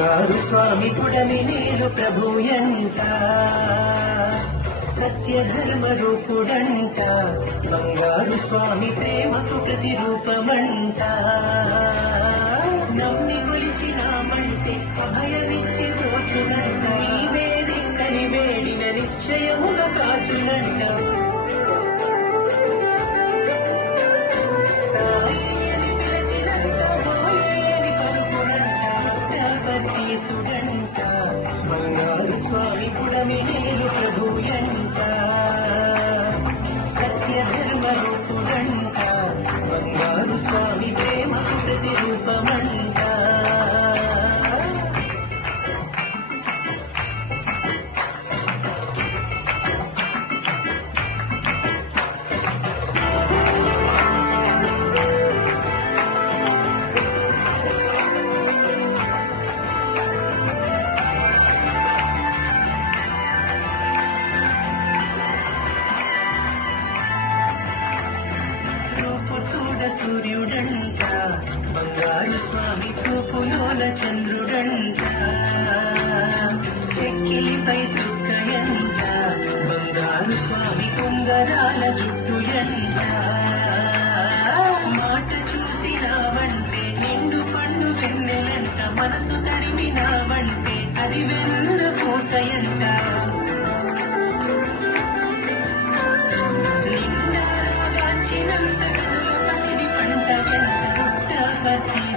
బంగారు స్వామి పుడమి నేను ప్రభుయంట సత్యధర్మ రూపుడంట బంగారు స్వామి ప్రేమకు ప్రతిరూపమంట నమ్మి కొలిచినామంటే అభయమిచ్చి తోచునంట నీవేది కనివేడిన నిశ్చయముగా కాచునంట బంగారు స్వామి పుడమి నేను ప్రభుయంట సత్యధర్మ రూపుడంట బంగారు స్వామి ప్రేమకు ప్రతిరూపమంట సూర్యుడంట బంగారు స్వామి చూపులోల చంద్రుడంట చెక్కిలిపై చుక్కయంట బంగారు స్వామి కుంగరాల జుట్టుయంట మాట చూసినావంటే నిండు పండు వెన్నెలంట మనసు తరిమినావంటే అది వెన్న పూతయంట but